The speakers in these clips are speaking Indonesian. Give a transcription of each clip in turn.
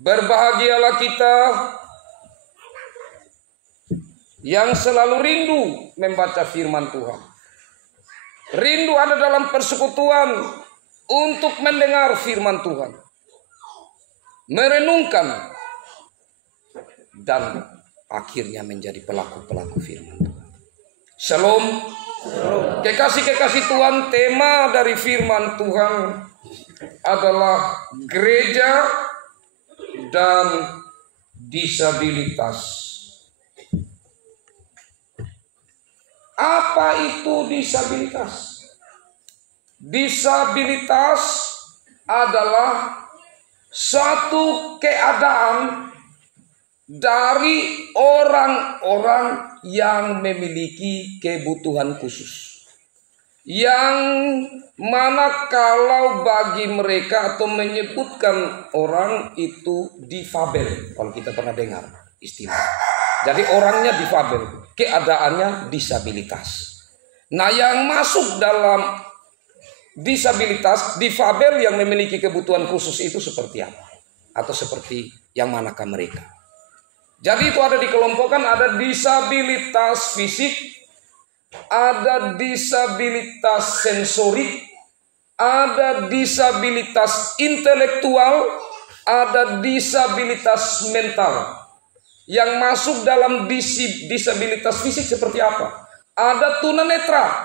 Berbahagialah kita yang selalu rindu membaca firman Tuhan. Rindu ada dalam persekutuan untuk mendengar firman Tuhan, merenungkan, dan akhirnya menjadi pelaku-pelaku firman Tuhan. Shalom. Kekasih-kekasih Tuhan, tema dari firman Tuhan adalah gereja dan disabilitas. Apa itu disabilitas? Disabilitas adalah satu keadaan dari orang-orang yang memiliki kebutuhan khusus, yang mana kalau bagi mereka atau menyebutkan orang itu difabel, kalau kita pernah dengar istilah. Jadi orangnya difabel, keadaannya disabilitas. Nah, yang masuk dalam disabilitas, difabel yang memiliki kebutuhan khusus itu seperti apa? Atau seperti yang manakah mereka? Jadi itu ada dikelompokkan, ada disabilitas fisik, ada disabilitas sensorik, ada disabilitas intelektual, ada disabilitas mental. Yang masuk dalam disabilitas fisik seperti apa? Ada tunanetra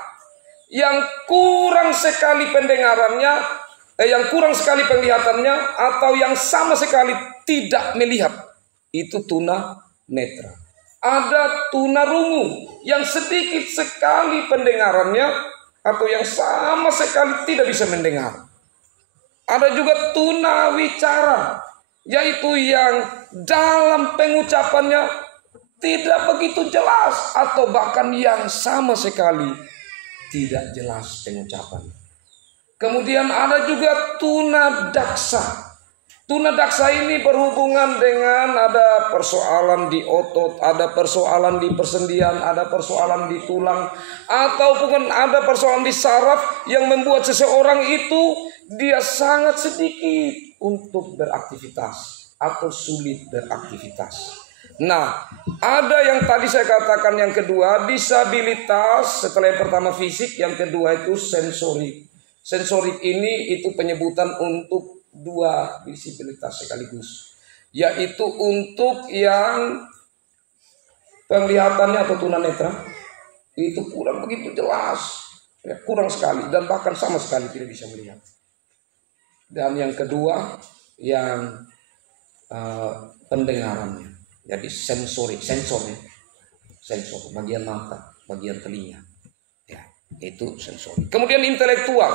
yang kurang sekali pendengarannya, yang kurang sekali penglihatannya, atau yang sama sekali tidak melihat. Itu tunanetra. Ada tunarungu yang sedikit sekali pendengarannya, atau yang sama sekali tidak bisa mendengar. Ada juga tunawicara, yaitu yang dalam pengucapannya tidak begitu jelas, atau bahkan yang sama sekali tidak jelas pengucapannya. Kemudian ada juga tunadaksa. Tunadaksa ini berhubungan dengan ada persoalan di otot, ada persoalan di persendian, ada persoalan di tulang, ataupun ada persoalan di saraf yang membuat seseorang itu dia sangat sedikit untuk beraktivitas atau sulit beraktivitas. Nah, ada yang tadi saya katakan yang kedua, disabilitas. Setelah yang pertama fisik, yang kedua itu sensorik. Sensorik ini itu penyebutan untuk dua disabilitas sekaligus, yaitu untuk yang penglihatannya atau tunanetra itu kurang begitu jelas, ya, kurang sekali, dan bahkan sama sekali tidak bisa melihat. Dan yang kedua yang pendengarannya, jadi sensor bagian mata, bagian telinga, ya, itu sensor. Kemudian intelektual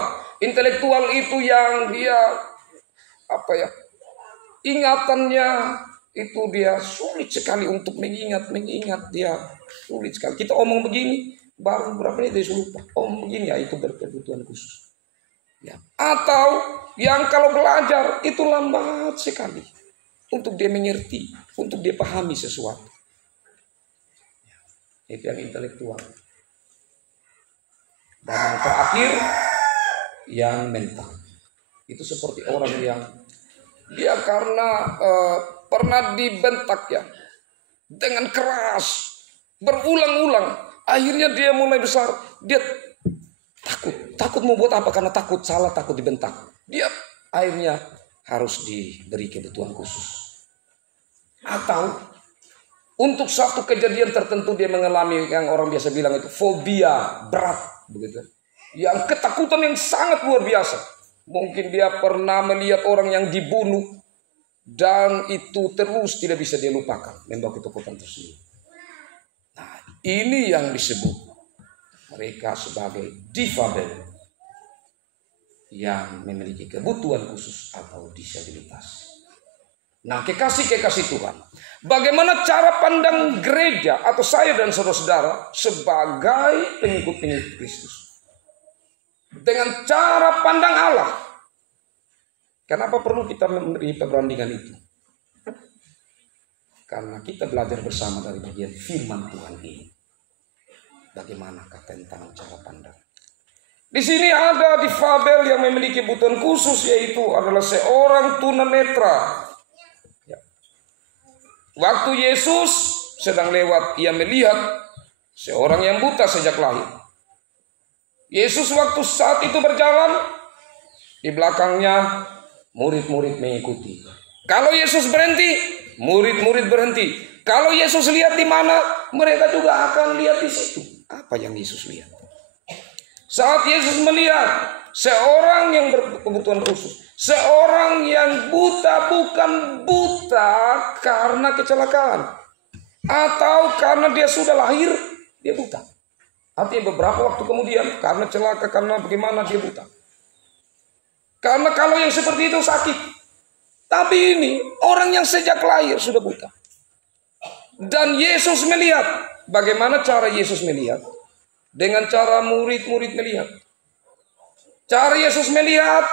itu yang dia ingatannya itu dia sulit sekali untuk mengingat dia sulit sekali. Kita omong begini baru berapa menit dia lupa. Omong begini, ya itu berkebutuhan khusus. Ya. Atau yang kalau belajar itu lambat sekali untuk dia mengerti, untuk dia pahami sesuatu. Itu yang intelektual. Dan yang terakhir yang mental. Itu seperti orang yang dia karena pernah dibentak ya dengan keras berulang-ulang, akhirnya dia mulai besar, dia takut mau buat apa, karena takut salah, takut dibentak. Dia akhirnya harus diberi kebutuhan khusus. Atau untuk satu kejadian tertentu dia mengalami yang orang biasa bilang itu fobia berat begitu. Yang ketakutan yang sangat luar biasa. Mungkin dia pernah melihat orang yang dibunuh dan itu terus tidak bisa dia lupakan, membawa ketakutan tersebut. Nah, ini yang disebut mereka sebagai difabel yang memiliki kebutuhan khusus atau disabilitas. Nah, kekasih-kekasih Tuhan, bagaimana cara pandang gereja atau saya dan saudara-saudara sebagai pengikut-pengikut Kristus? Dengan cara pandang Allah. Kenapa perlu kita memberi perbandingan itu? Karena kita belajar bersama dari bagian firman Tuhan ini. Bagaimanakah tentang cara pandang? Di sini ada difabel yang memiliki kebutuhan khusus, yaitu adalah seorang tunanetra. Ya. Waktu Yesus sedang lewat, ia melihat seorang yang buta sejak lahir. Yesus waktu saat itu berjalan, di belakangnya murid-murid mengikuti. Kalau Yesus berhenti, murid-murid berhenti. Kalau Yesus lihat di mana, mereka juga akan lihat di situ. Apa yang Yesus lihat? Saat Yesus melihat seorang yang berkebutuhan khusus, seorang yang buta, bukan buta karena kecelakaan atau karena dia sudah lahir, dia buta. Artinya beberapa waktu kemudian karena celaka, karena bagaimana dia buta. Karena kalau yang seperti itu sakit. Tapi ini orang yang sejak lahir sudah buta. Dan Yesus melihat. Bagaimana cara Yesus melihat? Dengan cara murid-murid melihat. Cara Yesus melihat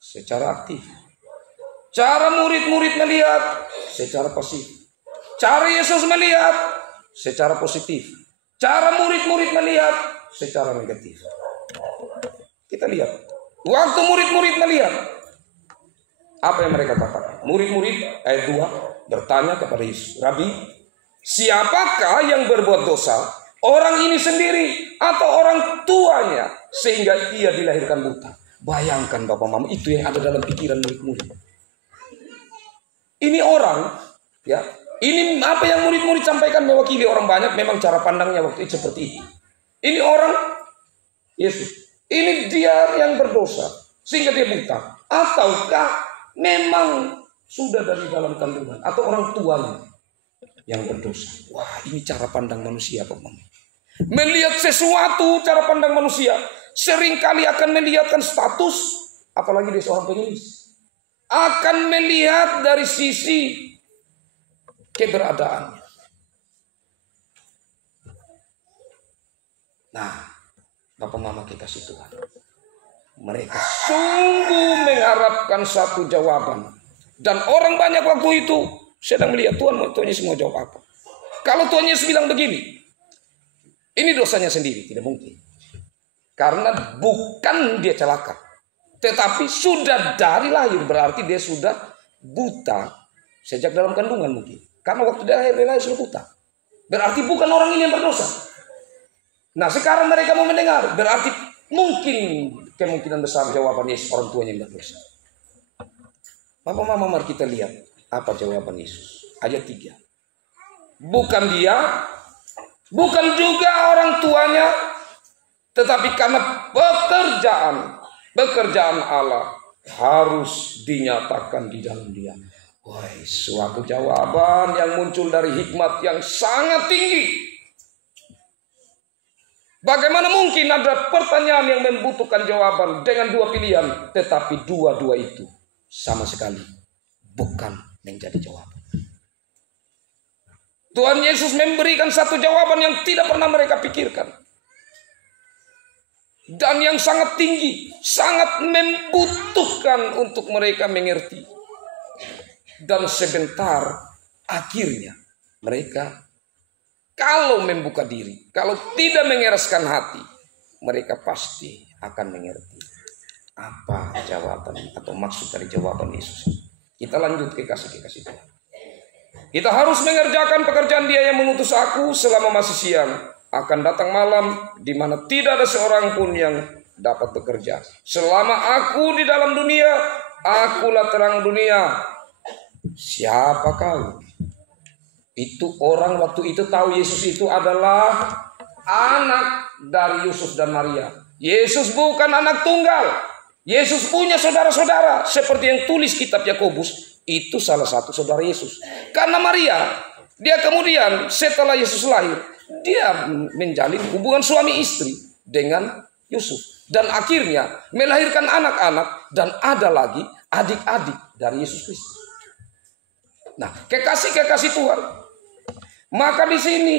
secara aktif. Cara murid-murid melihat secara pasif. Cara Yesus melihat secara positif. Cara murid-murid melihat secara negatif. Kita lihat. Waktu murid-murid melihat, apa yang mereka katakan? Murid-murid ayat 2 bertanya kepada Yesus, Rabi, siapakah yang berbuat dosa? Orang ini sendiri atau orang tuanya sehingga ia dilahirkan buta? Bayangkan Bapak Mama, itu yang ada dalam pikiran murid-murid. Ini orang, ya, ini apa yang murid-murid sampaikan mewakili orang banyak. Memang cara pandangnya waktu itu seperti itu. Ini orang Yesus, ini dia yang berdosa sehingga dia buta, ataukah memang sudah dari dalam kandungan atau orang tuanya yang berdosa? Wah, ini cara pandang manusia, Bapak Mama. Melihat sesuatu, cara pandang manusia seringkali akan melihatkan status, apalagi dia seorang pengemis, akan melihat dari sisi keberadaannya. Nah, Bapak Mama kekasih Tuhan, mereka sungguh mengharapkan satu jawaban. Dan orang banyak waktu itu sedang melihat Tuhan Yesus mau jawab apa. Kalau Tuhan Yesus bilang begini, ini dosanya sendiri, tidak mungkin. Karena bukan dia celaka, tetapi sudah dari lahir, berarti dia sudah buta sejak dalam kandungan mungkin. Karena waktu dia lahir sudah buta. Berarti bukan orang ini yang berdosa. Nah sekarang mereka mau mendengar, berarti mungkin kemungkinan besar jawaban Yesus orang tuanya yang berdosa. Mama, mari kita lihat apa jawaban Yesus. Ayat 3. Bukan dia, bukan juga orang tuanya, tetapi karena pekerjaan Allah harus dinyatakan di dalam dia. Wah, suatu jawaban yang muncul dari hikmat yang sangat tinggi. Bagaimana mungkin ada pertanyaan yang membutuhkan jawaban dengan dua pilihan, tetapi dua-dua itu sama sekali bukan menjadi jawaban. Tuhan Yesus memberikan satu jawaban yang tidak pernah mereka pikirkan. Dan yang sangat tinggi, sangat membutuhkan untuk mereka mengerti. Dan sebentar akhirnya mereka kalau membuka diri, kalau tidak mengeraskan hati, mereka pasti akan mengerti apa jawaban atau maksud dari jawaban Yesus. Kita lanjut ke kasih Tuhan. Kita harus mengerjakan pekerjaan Dia yang mengutus aku selama masih siang. Akan datang malam di mana tidak ada seorang pun yang dapat bekerja. Selama aku di dalam dunia, akulah terang dunia. Siapa kau? Itu orang waktu itu tahu Yesus itu adalah anak dari Yusuf dan Maria. Yesus bukan anak tunggal. Yesus punya saudara-saudara. Seperti yang tulis kitab Yakobus. Itu salah satu saudara Yesus. Karena Maria, dia kemudian setelah Yesus lahir, dia menjalin hubungan suami istri dengan Yusuf. Dan akhirnya melahirkan anak-anak. Dan ada lagi adik-adik dari Yesus Kristus. Nah, kekasih Tuhan. Maka di sini,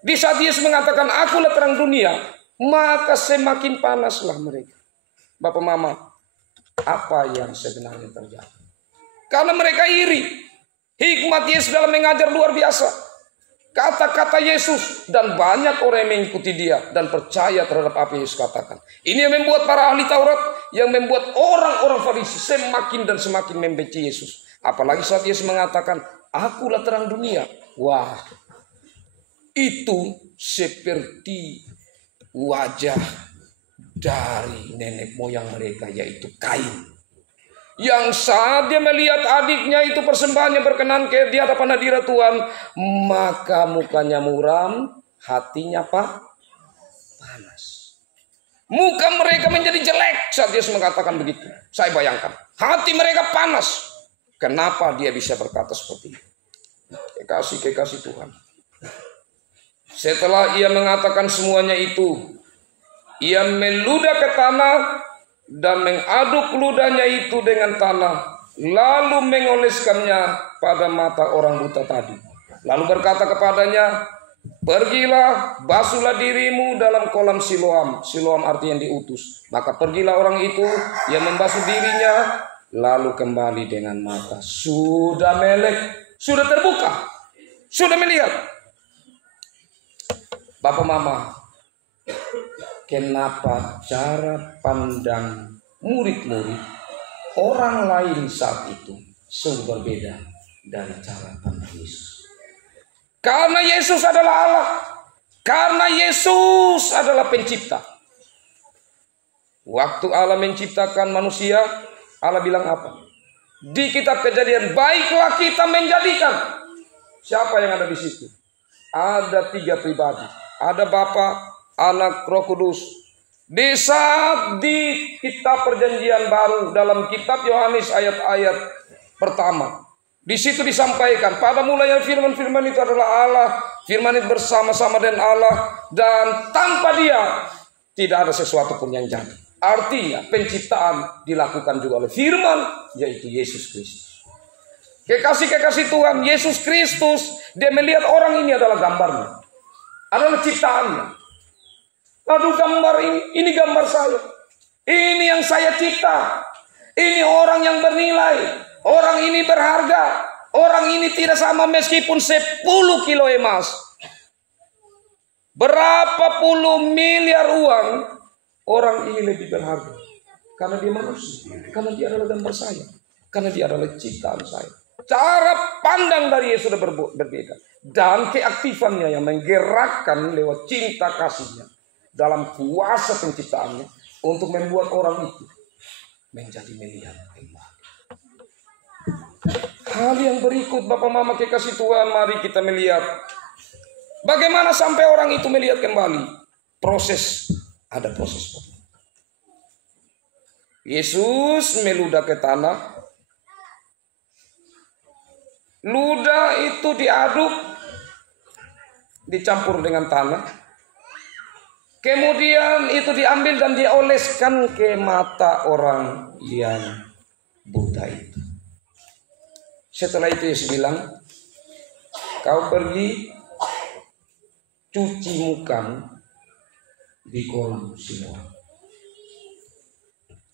di saat Yesus mengatakan, akulah terang dunia, maka semakin panaslah mereka. Bapak Mama, apa yang sebenarnya terjadi? Karena mereka iri. Hikmat Yesus dalam mengajar luar biasa. kata-kata Yesus, dan banyak orang yang mengikuti dia dan percaya terhadap apa yang Yesus katakan. Ini yang membuat para ahli Taurat, yang membuat orang-orang Farisi semakin dan semakin membenci Yesus. Apalagi saat Yesus mengatakan, akulah terang dunia. Wah, itu seperti wajah dari nenek moyang mereka, yaitu Kain. Yang saat dia melihat adiknya itu persembahannya berkenan ke di hadapan hadirat Tuhan, maka mukanya muram, hatinya apa? Panas. Muka mereka menjadi jelek saat Yesus mengatakan begitu. Saya bayangkan, hati mereka panas. Kenapa dia bisa berkata seperti itu? Kekasih Tuhan. Setelah ia mengatakan semuanya itu, ia meludah ke tanah dan mengaduk ludahnya itu dengan tanah, lalu mengoleskannya pada mata orang buta tadi. Lalu berkata kepadanya, pergilah, basuhlah dirimu dalam kolam Siloam. Siloam artinya diutus. Maka pergilah orang itu, yang membasuh dirinya, lalu kembali dengan mata sudah melek, sudah terbuka, sudah melihat. Bapak Mama, kenapa cara pandang murid-murid orang lain saat itu sungguh berbeda dari cara pandang Yesus? Karena Yesus adalah Allah. Karena Yesus adalah pencipta. Waktu Allah menciptakan manusia, Allah bilang apa? Di kitab Kejadian, baiklah kita menjadikan. Siapa yang ada di situ? Ada 3 pribadi. Ada Bapa, Anak, Roh Kudus. Di saat di kitab Perjanjian Baru dalam kitab Yohanes ayat-ayat pertama, di situ disampaikan pada mulanya firman itu adalah Allah, firman itu bersama-sama dengan Allah, dan tanpa dia tidak ada sesuatu pun yang jadi. Artinya penciptaan dilakukan juga oleh firman, yaitu Yesus Kristus. Kekasih Tuhan, Yesus Kristus, dia melihat orang ini adalah gambarnya, adalah ciptaannya. Aduh, gambar ini gambar saya. Ini yang saya cipta. Ini orang yang bernilai. Orang ini berharga. Orang ini tidak sama meskipun 10 kilo emas. Berapa puluh miliar uang, orang ini lebih berharga. Karena dia manusia. Karena dia adalah gambar saya. Karena dia adalah ciptaan saya. Cara pandang dari Yesus sudah berbeda. Dan keaktifannya yang menggerakkan lewat cinta kasihnya dalam kuasa penciptaannya untuk membuat orang itu menjadi melihat kembali. Hal yang berikut, Bapak Mama kekasih Tuhan, mari kita melihat bagaimana sampai orang itu melihat kembali. Ada proses. Yesus meludah ke tanah. Ludah itu diaduk, dicampur dengan tanah. Kemudian itu diambil dan dioleskan ke mata orang yang buta itu. Setelah itu Yesus bilang, kau pergi cuci muka di kolam Siloam.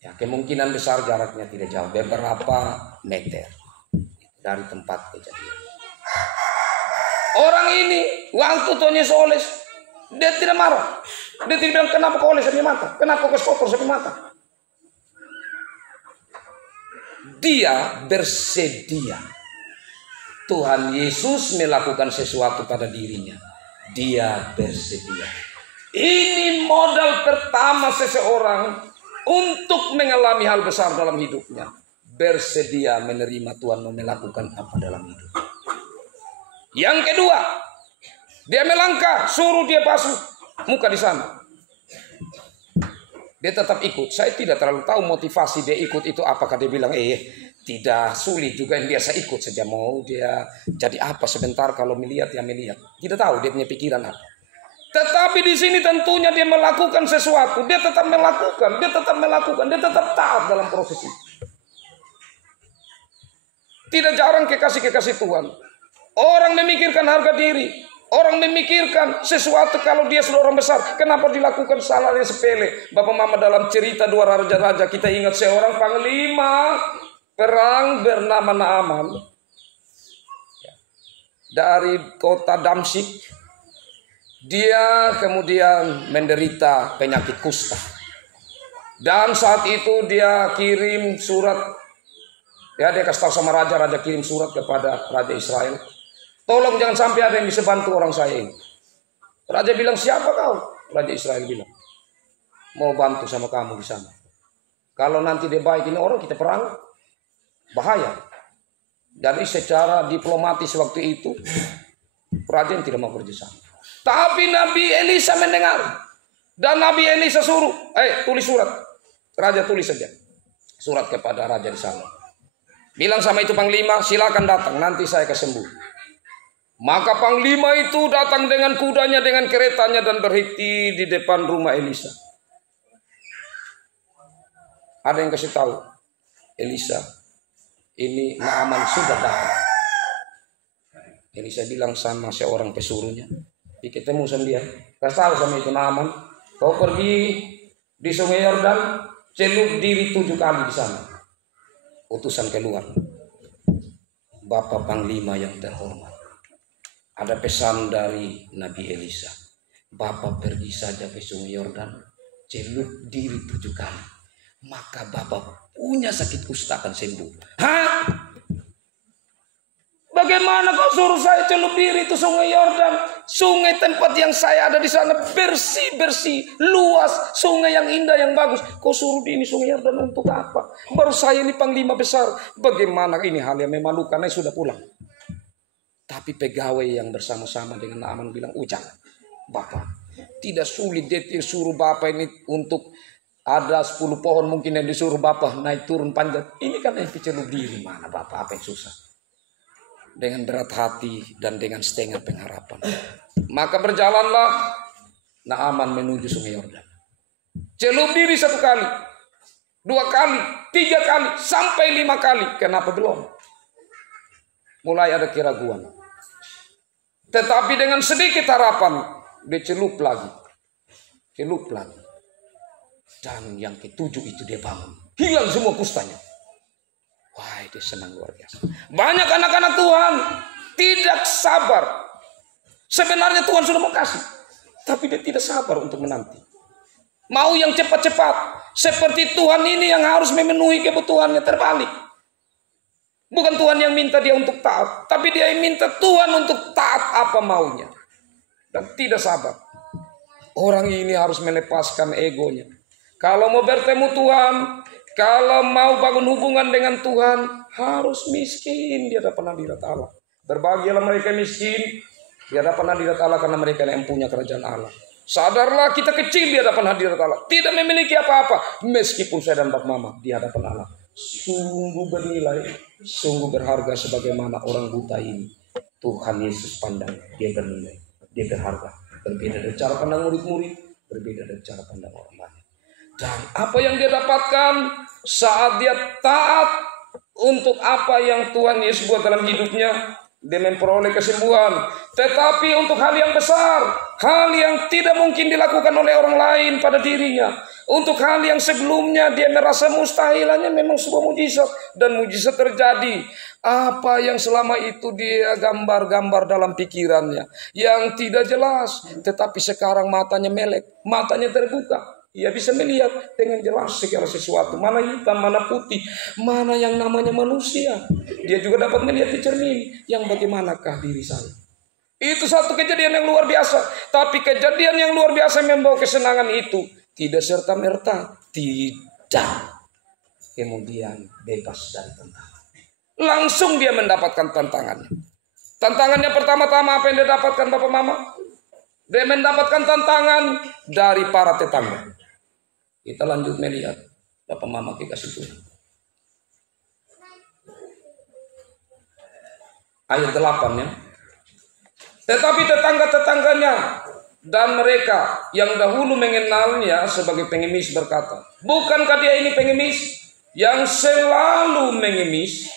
Ya, kemungkinan besar jaraknya tidak jauh, beberapa meter dari tempat kejadian. Orang ini waktu Tuhan Yesus oles, dia tidak marah. Dia tidak bilang, kenapa kau oles sampai mata? Kenapa kau kotor sampai mata? Dia bersedia. Tuhan Yesus melakukan sesuatu pada dirinya. Dia bersedia. Ini modal pertama seseorang untuk mengalami hal besar dalam hidupnya. Bersedia menerima Tuhan melakukan apa dalam hidup. Yang kedua, dia melangkah, suruh dia basuh muka di sana. Dia tetap ikut. Saya tidak terlalu tahu motivasi dia ikut itu. Apakah dia bilang, tidak sulit juga yang biasa ikut saja. Mau dia jadi apa sebentar kalau melihat ya melihat. Tidak tahu dia punya pikiran apa. Tetapi di sini tentunya dia melakukan sesuatu. Dia tetap melakukan. Dia tetap taat dalam proses itu. Tidak jarang kekasih Tuhan. Orang memikirkan harga diri. Orang memikirkan sesuatu kalau dia sudah orang besar. Kenapa dilakukan salah yang sepele? Bapak Mama dalam cerita 2 raja-raja kita ingat seorang panglima perang bernama Naaman. dari kota Damsyik. Dia kemudian menderita penyakit kusta. Dan saat itu dia kirim surat. Ya, dia kasih tahu sama raja kirim surat kepada Raja Israel. Tolong jangan sampai ada yang bisa bantu orang saya ini. Raja bilang, siapa kau? Raja Israel bilang, mau bantu sama kamu di sana. Kalau nanti dia baik ini orang, kita perang, bahaya. Jadi secara diplomatis waktu itu, raja yang tidak mau kerjasama. Tapi Nabi Elisa mendengar. Dan Nabi Elisa suruh, tulis surat. Raja tulis saja surat kepada raja di sana. Bilang sama itu panglima, silakan datang, nanti saya kesembuh. Maka panglima itu datang dengan kudanya, dengan keretanya, dan berhenti di depan rumah Elisa. Ada yang kasih tahu, Elisa, ini Naaman sudah datang. Elisa bilang sama seorang pesuruhnya, ketemu sama dia, kasih tahu sama itu Naaman, kau pergi di Sungai Yordan, celup diri 7 kali di sana. Utusan keluar, Bapak Panglima yang terhormat, ada pesan dari Nabi Elisa. Bapak pergi saja ke Sungai Yordan, celup diri 7 kali, maka Bapak punya sakit kusta akan sembuh. Hah? Bagaimana kau suruh saya celup diri itu Sungai Yordan? Sungai tempat yang saya ada di sana bersih-bersih, luas, sungai yang indah, yang bagus. Kau suruh di ini Sungai Yordan untuk apa? Baru saya ini panglima besar. Bagaimana ini hal yang memalukan? Saya sudah pulang. Tapi pegawai yang bersama-sama dengan Naaman bilang, jangan, Bapak, tidak sulit dia suruh Bapak ini untuk ada 10 pohon mungkin yang disuruh Bapak naik turun panjat. Ini kan yang celup diri, mana Bapak, apa yang susah? Dengan berat hati dan dengan setengah pengharapan, maka berjalanlah Naaman menuju Sungai Yordan. Celup diri 1 kali, 2 kali, 3 kali, sampai 5 kali. Kenapa belum? Mulai ada keraguan. Tetapi dengan sedikit harapan, dia celup lagi. Dan yang ke-7 itu dia bangun. Hilang semua kustanya. Wah, dia senang luar biasa. Banyak anak-anak Tuhan tidak sabar. Sebenarnya Tuhan sudah mau kasih, tapi dia tidak sabar untuk menanti. Mau yang cepat-cepat. Seperti Tuhan ini yang harus memenuhi kebutuhannya, terbalik. Bukan Tuhan yang minta dia untuk taat, tapi dia yang minta Tuhan untuk taat apa maunya. Dan tidak sabar. Orang ini harus melepaskan egonya. Kalau mau bertemu Tuhan, kalau mau bangun hubungan dengan Tuhan, harus miskin di hadapan hadirat Allah. Berbahagialah mereka miskin di hadapan hadirat Allah, karena mereka yang punya kerajaan Allah. Sadarlah kita kecil di hadapan hadirat Allah, tidak memiliki apa-apa. Meskipun saya dan Bapak Mama di hadapan Allah sungguh bernilai, sungguh berharga. Sebagaimana orang buta ini, Tuhan Yesus pandang dia bernilai, dia berharga. Berbeda dari cara pandang murid-murid, berbeda dari cara pandang orang banyak. Dan apa yang dia dapatkan saat dia taat untuk apa yang Tuhan Yesus buat dalam hidupnya, dia memperoleh kesembuhan. Tetapi untuk hal yang besar, hal yang tidak mungkin dilakukan oleh orang lain pada dirinya, untuk hal yang sebelumnya dia merasa mustahil, hanya memang sebuah mujizat. Dan mujizat terjadi. Apa yang selama itu dia gambar-gambar dalam pikirannya, yang tidak jelas, tetapi sekarang matanya melek, matanya terbuka. Ia bisa melihat dengan jelas segala sesuatu, mana hitam, mana putih, mana yang namanya manusia. Dia juga dapat melihat di cermin yang bagaimanakah diri saya. Itu satu kejadian yang luar biasa. Tapi kejadian yang luar biasa yang membawa kesenangan itu tidak serta-merta, tidak kemudian bebas dari tantangan. Langsung dia mendapatkan tantangannya. Tantangannya pertama-tama apa yang dia dapatkan, Bapak Mama? Dia mendapatkan tantangan dari para tetangga. Kita lanjut melihat, Bapak Mama kasih Tuhan. Ayat 8 ya. Tetapi tetangga-tetangganya dan mereka yang dahulu mengenalnya sebagai pengemis berkata, bukankah dia ini pengemis yang selalu mengemis?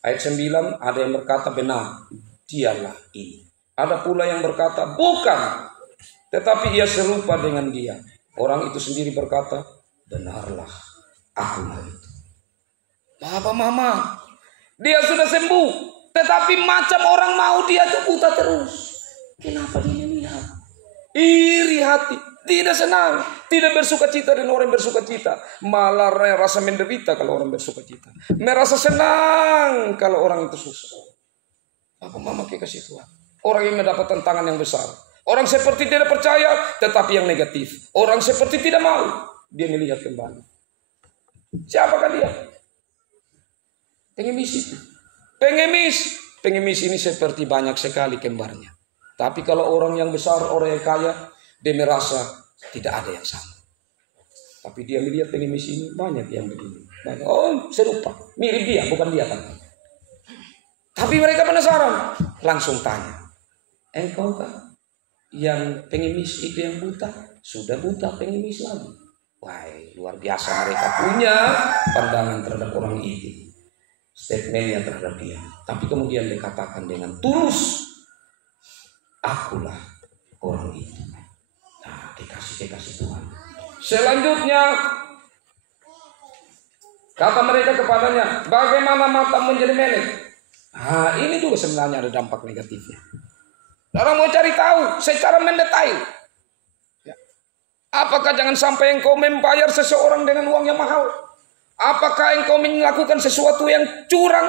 Ayat 9, ada yang berkata benar, dialah ini. Ada pula yang berkata bukan, tetapi ia serupa dengan dia. Orang itu sendiri berkata, benarlah, akulah itu. Bapak Mama, dia sudah sembuh. Tetapi macam orang mau dia tuh buta terus. Kenapa dia melihat? Iri hati, tidak senang, tidak bersuka cita dengan orang yang bersuka cita, malah rasa menderita kalau orang bersuka cita, merasa senang kalau orang itu susah. Apa mama kasih Tuhan? Orang yang mendapat tantangan yang besar, orang seperti tidak percaya, tetapi yang negatif, orang seperti tidak mau, dia melihat kembali. Siapakah dia? Pengemis itu. Pengemis ini seperti banyak sekali kembarnya. Tapi kalau orang yang besar, orang yang kaya, dia merasa tidak ada yang sama. Tapi dia melihat pengemis ini banyak yang begini. Banyak. Oh, serupa, mirip dia, bukan dia kan. Tapi mereka penasaran, langsung tanya. Engkau kan yang pengemis itu yang buta? Sudah buta pengemis lagi. Wah, luar biasa mereka punya pandangan terhadap orang itu. Statementnya terhadap dia. Tapi kemudian dia katakan dengan tulus, akulah orang itu. Nah, dikasih Tuhan. Selanjutnya kata mereka kepadanya, bagaimana matamu menjadi melek? Nah, ini juga sebenarnya ada dampak negatifnya. Orang mau cari tahu secara mendetail. Ya. Apakah jangan sampai engkau membayar seseorang dengan uang yang mahal? Apakah engkau melakukan sesuatu yang curang?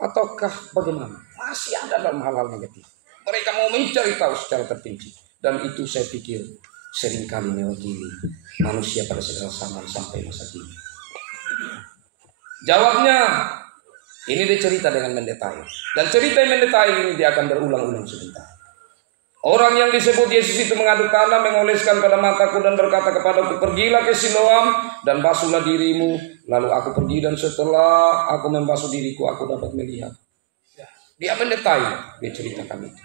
Ataukah bagaimana? Masih ada dalam hal-hal negatif. Mereka mau mencari tahu secara terperinci. Dan itu saya pikir seringkali mewakili manusia pada segala zaman sampai masa kini. Jawabnya, ini dia cerita dengan mendetail. Dan cerita yang mendetail ini dia akan berulang-ulang sebentar. Orang yang disebut Yesus itu mengaduk tanah, mengoleskan pada mataku dan berkata kepadaku, pergilah ke Siloam dan basuhlah dirimu. Lalu aku pergi dan setelah aku membasuh diriku, aku dapat melihat. Dia mendetail, dia ceritakan itu.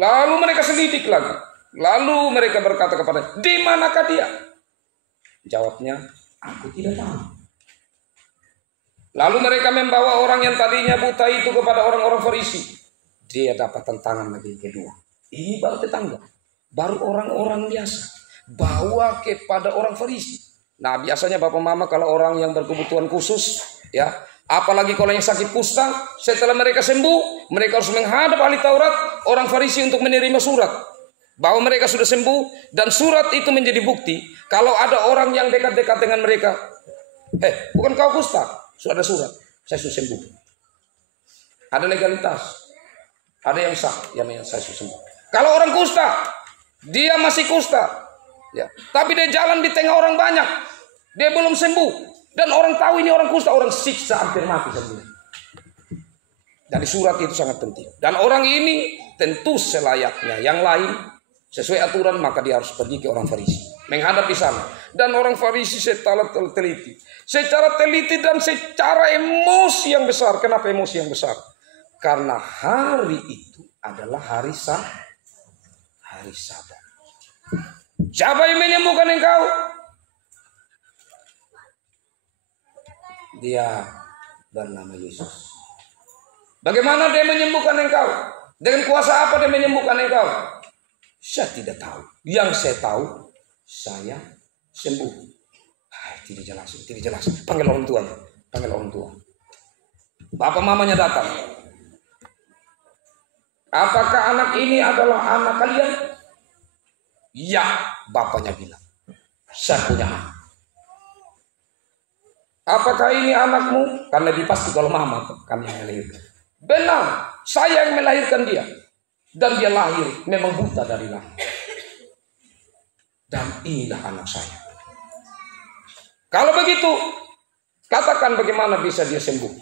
Lalu mereka selidik lagi. Lalu mereka berkata kepada, di manakah dia? Jawabnya, aku tidak tahu. Lalu mereka membawa orang yang tadinya buta itu kepada orang-orang Farisi. Dia dapat tantangan lagi kedua. Ini baru tetangga, baru orang-orang biasa. Bawa kepada orang Farisi. Nah, biasanya bapak mama kalau orang yang berkebutuhan khusus, ya, apalagi kalau yang sakit kusta, setelah mereka sembuh, mereka harus menghadap ahli Taurat, orang Farisi untuk menerima surat bahwa mereka sudah sembuh, dan surat itu menjadi bukti kalau ada orang yang dekat-dekat dengan mereka. Bukan kau kusta, sudah ada surat, saya sudah sembuh. Ada legalitas. Ada yang sah, yang saya sembuh. Kalau orang kusta, dia masih kusta, ya. Tapi dia jalan di tengah orang banyak, dia belum sembuh, dan orang tahu ini orang kusta, orang siksa hampir mati sembuh. Jadi surat itu sangat penting. Dan orang ini tentu selayaknya, yang lain sesuai aturan maka dia harus pergi ke orang Farisi, menghadap di sana. Dan orang Farisi secara teliti, dan secara emosi yang besar. Kenapa emosi yang besar? Karena hari itu adalah hari Sabat. Siapa yang menyembuhkan engkau? Dia bernama Yesus. Bagaimana dia menyembuhkan engkau? Dengan kuasa apa dia menyembuhkan engkau? Saya tidak tahu. Yang saya tahu, saya sembuh. Tidak jelas. Panggil orang tua. Bapak mamanya datang. Apakah anak ini adalah anak kalian? Ya, bapaknya bilang. Saya punya anak. Apakah ini anakmu? Karena dia pasti kalau mama kami yang melahirkan. Benar, saya yang melahirkan dia. Dan dia lahir memang buta dari lahir. Dan inilah anak saya. Kalau begitu, katakan bagaimana bisa dia sembuh.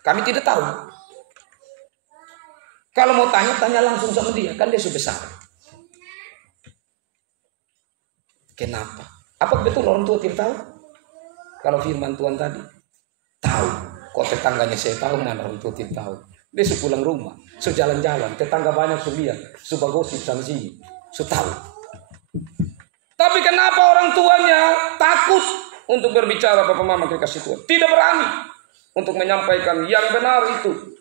Kami tidak tahu. Kalau mau tanya langsung sama dia, kan dia sudah besar. Kenapa? Apa betul orang tua tidak tahu? Kalau firman Tuhan tadi, tahu. Kok tetangganya saya tahu, mana orang tua tidak tahu. Dia sudah pulang rumah, sudah jalan-jalan, tetangga banyak sudah lihat, sudah gosip sana sini, sudah tahu. Tapi kenapa orang tuanya takut untuk berbicara Bapak Mama kekasih Tuhan? Tidak berani untuk menyampaikan yang benar itu.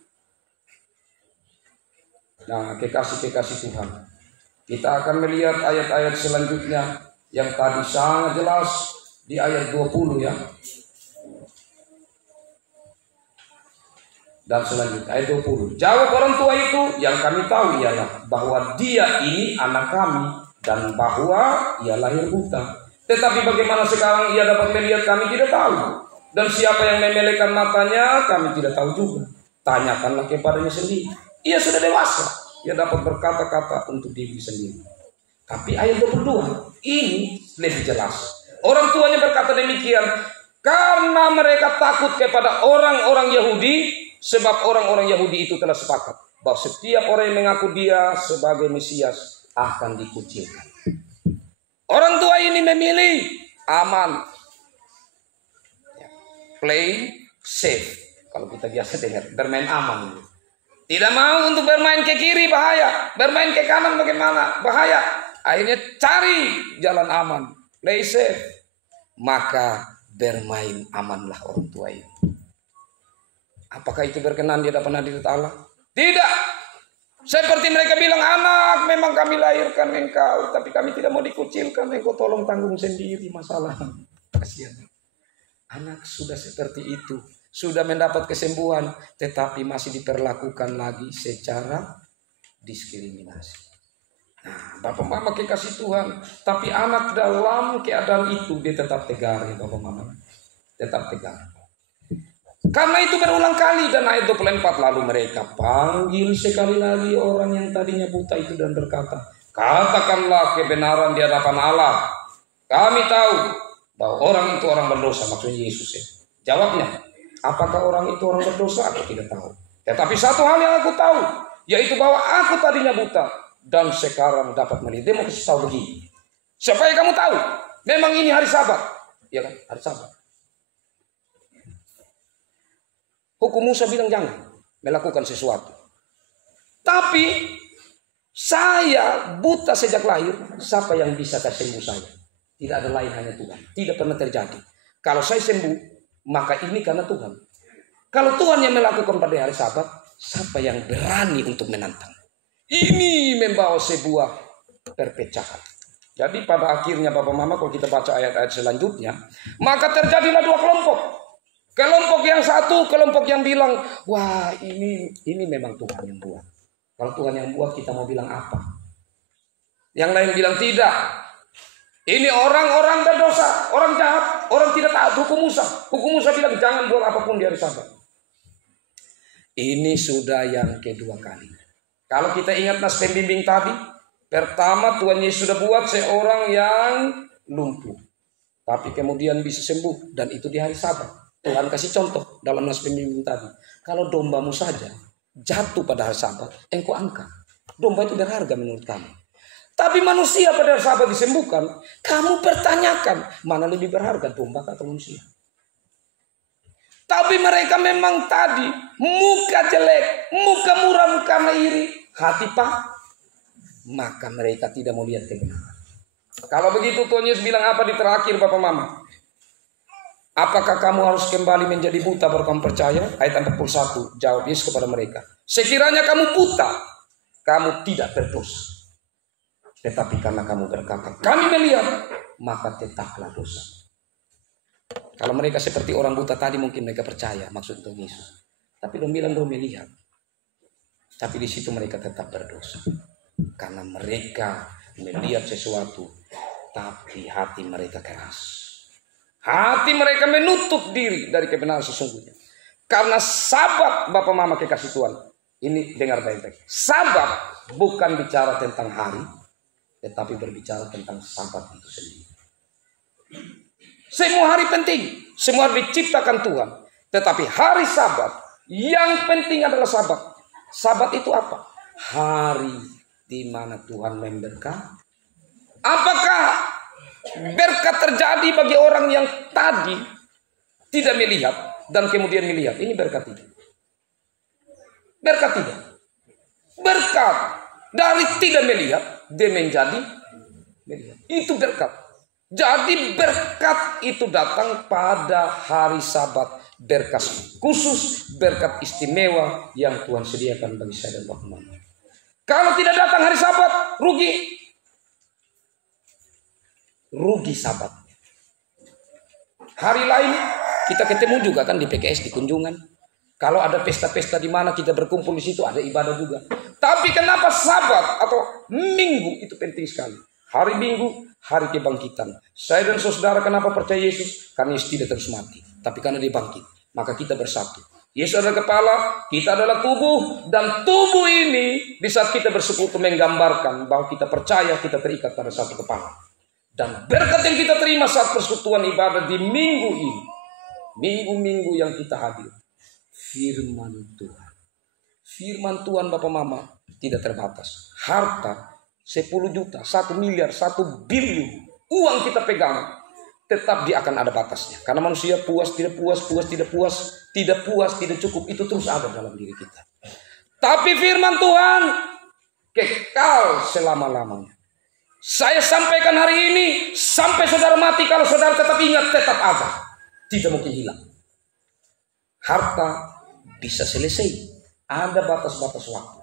Nah, kekasih-kekasih Tuhan, kita akan melihat ayat-ayat selanjutnya yang tadi sangat jelas di ayat 20 ya. Dan selanjutnya ayat 20. Jawab orang tua itu, yang kami tahu ialah bahwa dia ini anak kami dan bahwa ia lahir buta. Tetapi bagaimana sekarang ia dapat melihat kami tidak tahu. Dan siapa yang memelekkan matanya kami tidak tahu juga. Tanyakanlah kepadanya sendiri. Ia sudah dewasa. Ia dapat berkata-kata untuk diri sendiri. Tapi ayat 22 ini lebih jelas. Orang tuanya berkata demikian karena mereka takut kepada orang-orang Yahudi. Sebab orang-orang Yahudi itu telah sepakat bahwa setiap orang yang mengaku dia sebagai Mesias akan dikucilkan. Orang tua ini memilih aman, play safe. Kalau kita biasa dengar, bermain aman. Tidak mau untuk bermain ke kiri, bahaya. Bermain ke kanan bagaimana? Bahaya. Akhirnya cari jalan aman, play safe. Maka bermain amanlah orang tua ini. Apakah itu berkenan di hadapan hadirat Allah? Tidak. Seperti mereka bilang, anak memang kami lahirkan engkau, tapi kami tidak mau dikucilkan, engkau tolong tanggung sendiri masalah. Kasihan. Anak sudah seperti itu, sudah mendapat kesembuhan, tetapi masih diperlakukan lagi secara diskriminasi. Nah, Bapak Mama kekasih Tuhan, tapi anak dalam keadaan itu dia tetap tegar ya Bapak Mama. Tetap tegar. Karena itu berulang kali dan ayat 24 lalu mereka panggil sekali lagi orang yang tadinya buta itu dan berkata, katakanlah kebenaran di hadapan Allah. Kami tahu bahwa orang itu orang berdosa, maksudnya Yesus ya. Jawabnya, apakah orang itu orang berdosa? Aku tidak tahu. Tetapi satu hal yang aku tahu, yaitu bahwa aku tadinya buta dan sekarang dapat melihat. Dia mau kasih tahu begini, supaya kamu tahu, memang ini hari Sabat, ya kan? Hari Sabat. Hukum Musa bilang jangan melakukan sesuatu. Tapi saya buta sejak lahir. Siapa yang bisa sembuh saya? Tidak ada lain, hanya Tuhan. Tidak pernah terjadi. Kalau saya sembuh, maka ini karena Tuhan. Kalau Tuhan yang melakukan pada hari Sabat, siapa yang berani untuk menantang? Ini membawa sebuah perpecahan. Jadi pada akhirnya Bapak Mama, kalau kita baca ayat-ayat selanjutnya, maka terjadilah dua kelompok. Kelompok yang satu, kelompok yang bilang, wah ini memang Tuhan yang buat. Kalau Tuhan yang buat, kita mau bilang apa? Yang lain bilang tidak. Ini orang-orang berdosa, orang jahat, orang tidak taat hukum Musa. Hukum Musa bilang jangan buat apapun di hari Sabat. Ini sudah yang kedua kali. Kalau kita ingat nas pembimbing tadi, pertama Tuhan Yesus sudah buat seorang yang lumpuh, tapi kemudian bisa sembuh, dan itu di hari Sabat. Tuhan kasih contoh dalam nas pembimbing tadi. Kalau dombamu saja jatuh pada hari Sabat, engkau angkat. Domba itu berharga menurut kamu. Tapi manusia pada hari Sabat disembuhkan, kamu pertanyakan mana lebih berharga, domba atau manusia? Tapi mereka memang tadi muka jelek, muka muram karena iri, hati pak, maka mereka tidak mau lihat kebenaran. Kalau begitu Tuhan Yesus bilang apa di terakhir Bapak Mama? Apakah kamu harus kembali menjadi buta baru kamu percaya? Ayat 41, jawab Yesus kepada mereka, sekiranya kamu buta, kamu tidak berdosa. Tetapi karena kamu berkata, kami melihat, maka tetaplah dosa. Kalau mereka seperti orang buta tadi, mungkin mereka percaya maksud Tuhan Yesus. Tapi dong bilang dong melihat. Tapi di situ mereka tetap berdosa. Karena mereka melihat sesuatu, tapi hati mereka keras. Hati mereka menutup diri dari kebenaran sesungguhnya. Karena Sabat, Bapak Mama kekasih Tuhan, ini dengar baik-baik. Sabat bukan bicara tentang hari, tetapi berbicara tentang Sabat itu sendiri. Semua hari penting, semua hari diciptakan Tuhan. Tetapi hari Sabat, yang penting adalah Sabat. Sabat itu apa? Hari di mana Tuhan memberkati. Apakah berkat terjadi bagi orang yang tadi tidak melihat dan kemudian melihat? Ini berkat tidak. Berkat tidak. Berkat dari tidak melihat dia menjadi melihat. Itu berkat. Jadi berkat itu datang pada hari Sabat. Berkat khusus, berkat istimewa yang Tuhan sediakan bagi saya dan Bapak Mama. Kalau tidak datang hari Sabat, rugi. Rugi Sabat. Hari lain kita ketemu juga kan di PKS di kunjungan. Kalau ada pesta-pesta di mana kita berkumpul di situ, ada ibadah juga. Tapi kenapa Sabat atau Minggu itu penting sekali? Hari Minggu, hari kebangkitan. Saya dan saudara kenapa percaya Yesus? Karena Yesus tidak terus mati, tapi karena dia bangkit. Maka kita bersatu. Yesus adalah kepala, kita adalah tubuh. Dan tubuh ini di saat kita bersekutu menggambarkan bahwa kita percaya kita terikat pada satu kepala. Dan berkat yang kita terima saat persekutuan ibadah di minggu ini, minggu-minggu yang kita hadir, firman Tuhan. Firman Tuhan Bapak Mama tidak terbatas. Harta 10 juta, 1 miliar, 1 bilion uang kita pegang, tetap dia akan ada batasnya. Karena manusia puas, tidak puas, puas, tidak puas, tidak puas, tidak cukup. Itu terus ada dalam diri kita. Tapi firman Tuhan kekal selama-lamanya. Saya sampaikan hari ini, sampai saudara mati, kalau saudara tetap ingat, tetap ada. Tidak mungkin hilang. Harta bisa selesai. Ada batas-batas waktu.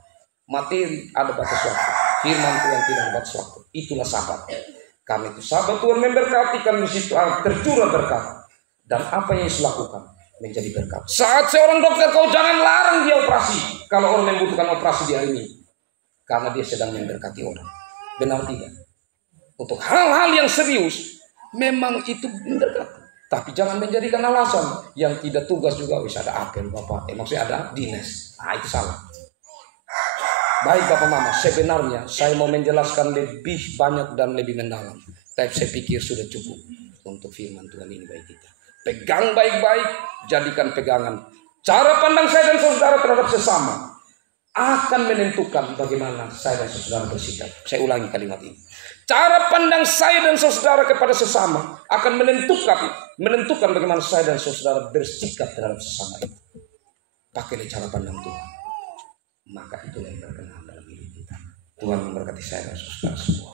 Materi ada batas waktu. Firman Tuhan tidak ada batas waktu. Itulah Sabat. Karena itu Sabat Tuhan memberkati, karena di situ tercurah berkat. Dan apa yang Yesus lakukan menjadi berkat. Saat seorang dokter, kau jangan larang dia operasi. Kalau orang membutuhkan operasi di hari ini, karena dia sedang memberkati orang. Benar tidak? Untuk hal-hal yang serius, memang itu memberkati. Tapi jangan menjadikan alasan. Yang tidak tugas juga, bisa ada apel Bapak. Maksudnya ada dinas. Nah itu salah. Baik Bapak Mama, sebenarnya saya mau menjelaskan lebih banyak dan lebih mendalam. Tapi saya pikir sudah cukup untuk firman Tuhan ini bagi kita. Pegang baik-baik, jadikan pegangan. Cara pandang saya dan saudara terhadap sesama akan menentukan bagaimana saya dan saudara bersikap. Saya ulangi kalimat ini. Cara pandang saya dan saudara kepada sesama akan menentukan bagaimana saya dan saudara bersikap terhadap sesama itu. Pakailah cara pandang Tuhan. Maka itulah yang berkenan dalam hidup kita. Tuhan memberkati saya dan saudara semua.